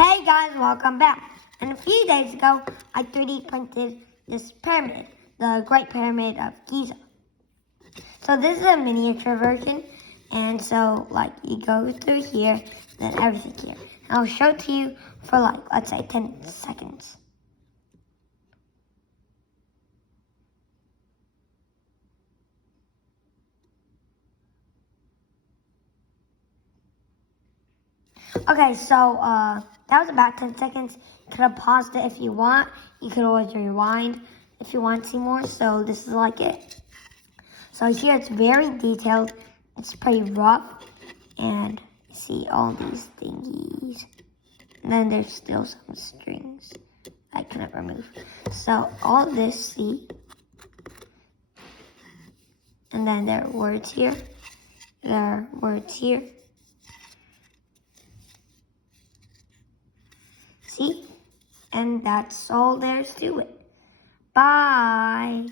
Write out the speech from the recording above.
Hey guys, welcome back. And a few days ago, I 3D printed this pyramid, the Great Pyramid of Giza. So this is a miniature version, and so you go through here, then everything here. And I'll show it to you for let's say 10 seconds. Okay, so that was about 10 seconds. You could have paused it if you want. You could always rewind if you want to see more. So this is it. So here it's very detailed. It's pretty rough. And you see all these thingies. And then there's still some strings I couldn't remove. So all this, see? And then there are words here. There are words here. See? And that's all there's to it. Bye.